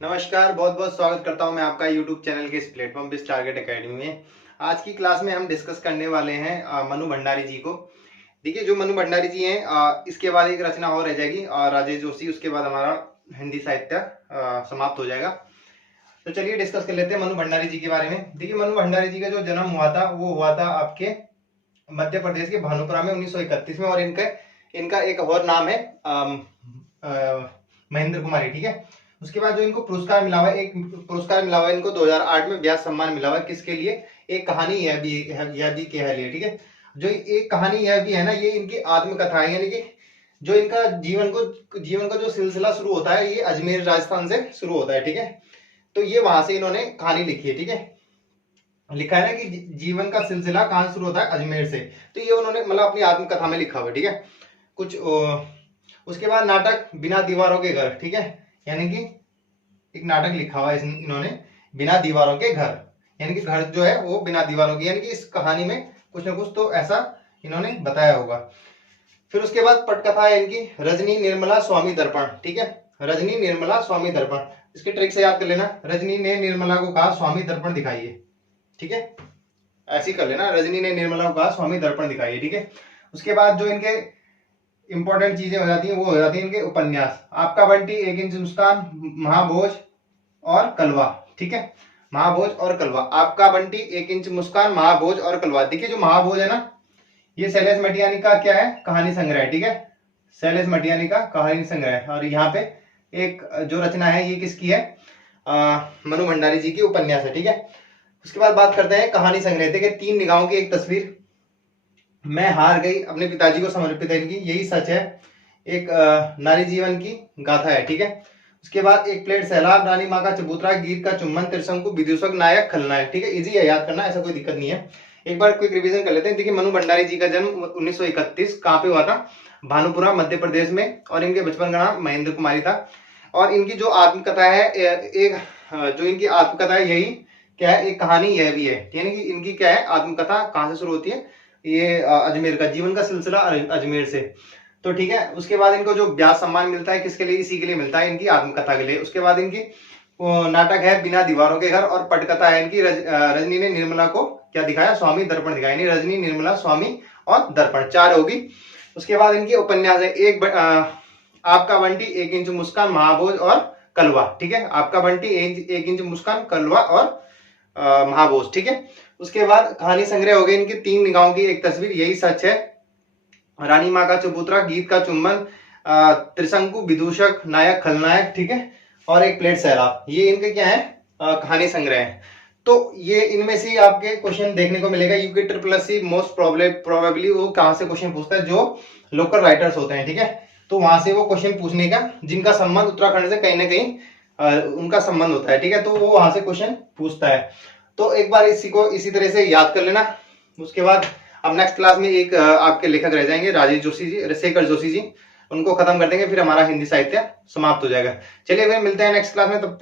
नमस्कार, बहुत बहुत स्वागत करता हूं मैं आपका YouTube चैनल के इस प्लेटफॉर्म पे टारगेट एकेडमी में। आज की क्लास में हम डिस्कस करने वाले हैं मनु भंडारी जी को। देखिए, जो मनु भंडारी जी हैं, इसके बाद एक रचना और रह जाएगी और राजेश जोशी, उसके बाद हमारा हिंदी साहित्य समाप्त हो जाएगा। तो चलिए डिस्कस कर लेते हैं मनु भंडारी जी के बारे में। देखिए, मनु भंडारी जी का जो जन्म हुआ था वो हुआ था आपके मध्य प्रदेश के भानुपुरा में 1931 में। और इनका एक और नाम है महेंद्र कुमारी। ठीक है। उसके बाद जो इनको पुरस्कार मिला हुआ है, एक पुरस्कार मिला हुआ है इनको 2008 में व्यास सम्मान मिला हुआ है। किसके लिए? एक कहानी यह भी के लिए। ठीक है। जो एक कहानी यह भी है ना, ये इनकी आत्मकथा है, यानी कि जो इनका जीवन का जो सिलसिला शुरू होता है ये अजमेर राजस्थान से शुरू होता है। ठीक है। तो ये वहां से इन्होंने कहानी लिखी है। ठीक है। लिखा है ना कि जीवन का सिलसिला कहां शुरू होता है? अजमेर से। तो ये उन्होंने मतलब अपनी आत्मकथा में लिखा हुआ है। ठीक है। कुछ उसके बाद नाटक बिना दीवारों के घर। ठीक है। यानी कि एक नाटक लिखा हुआ है इन्होंने, बिना दीवारों के घर, यानी कि घर जो है वो बिना दीवारों की, यानी कि इस कहानी में कुछ ना कुछ तो ऐसा इन्होंने बताया होगा। फिर उसके बाद पटकथा है इनकी रजनी निर्मला स्वामी दर्पण। ठीक है। रजनी निर्मला स्वामी दर्पण, इसके ट्रिक से याद कर लेना। रजनी ने निर्मला को कहा स्वामी दर्पण दिखाइए। ठीक है। ऐसे ही कर लेना, रजनी ने निर्मला को कहा स्वामी दर्पण दिखाइए। ठीक है। उसके बाद जो इनके इंपॉर्टेंट चीजें हो जाती हैं वो हो जाती है इनके उपन्यास। आपका बंटी, एक इंच मुस्कान, महाभोज और कलवा। ठीक है। महाभोज और कलवा, आपका बंटी, एक इंच मुस्कान, महाभोज और कलवा। देखिए, जो महाभोज है ना, ये शैलेश मटियानी का क्या है? कहानी संग्रह। ठीक है। शैलेश मटियानी का कहानी संग्रह। और यहाँ पे एक जो रचना है ये किसकी है? मनु भंडारी जी की उपन्यास है। ठीक है। उसके बाद बात करते हैं कहानी संग्रह। देखिए, 3 निगाहों की एक तस्वीर, मैं हार गई, अपने पिताजी को समर्पित है इनकी, यही सच है, एक नारी जीवन की गाथा है। ठीक है। उसके बाद एक प्लेट सैलाब, रानी माँ का चबूतरा, गीत का चुम्बन, त्रिशंकु, विदूषक, नायक, खलनायक। ठीक है। इजी है याद करना, ऐसा कोई दिक्कत नहीं है। एक बार क्विक रिवीजन कर लेते हैं। देखिए, मनु भंडारी जी का जन्म 1931 कहाँ पे हुआ था? भानुपुरा, मध्य प्रदेश में। और इनके बचपन का नाम महेंद्र कुमारी था। और इनकी जो आत्मकथा है, एक जो इनकी आत्मकथा है यही क्या है? एक कहानी यह भी है, यानी कि इनकी क्या है आत्मकथा? कहाँ से शुरू होती है? ये अजमेर का जीवन का सिलसिला अजमेर से। तो ठीक है। उसके बाद इनको जो व्यास सम्मान मिलता है किसके लिए? इसी के लिए मिलता है, इनकी आत्मकथा के लिए। उसके बाद इनकी नाटक है बिना दीवारों के घर, और पटकथा है इनकी रजनी ने निर्मला को क्या दिखाया? स्वामी दर्पण दिखाया। यानी रजनी, निर्मला, स्वामी और दर्पण, 4 होगी। उसके बाद इनकी उपन्यास है आपका बंटी, एक इंच मुस्कान, महाभोज और कलवा। ठीक है। आपका बंटी, एक इंच मुस्कान, कलवा और महाभोज। ठीक है। उसके बाद कहानी संग्रह हो गई इनकी 3 निगाहों की एक तस्वीर, यही सच है, रानी माँ का चबूतरा, गीत का चुम्बन, त्रिशंकु, विदूषक, नायक, खलनायक। ठीक है। और एक प्लेट सैलाब, ये इनके क्या है? कहानी संग्रह है। तो ये इनमें से आपके क्वेश्चन देखने को मिलेगा। यूके SSC मोस्ट प्रोबेबली वो कहां से क्वेश्चन पूछता है? जो लोकल राइटर्स होते हैं। ठीक है। तो वहां से वो क्वेश्चन पूछने का, जिनका संबंध उत्तराखंड से कहीं ना कहीं उनका संबंध होता है। ठीक है। तो वो वहां से क्वेश्चन पूछता है। तो एक बार इसी को इसी तरह से याद कर लेना। उसके बाद अब नेक्स्ट क्लास में एक आपके लेखक रह जाएंगे, राजेश जोशी जी, शेखर जोशी जी। उनको खत्म कर देंगे, फिर हमारा हिंदी साहित्य समाप्त हो जाएगा। चलिए फिर मिलते हैं नेक्स्ट क्लास में। तब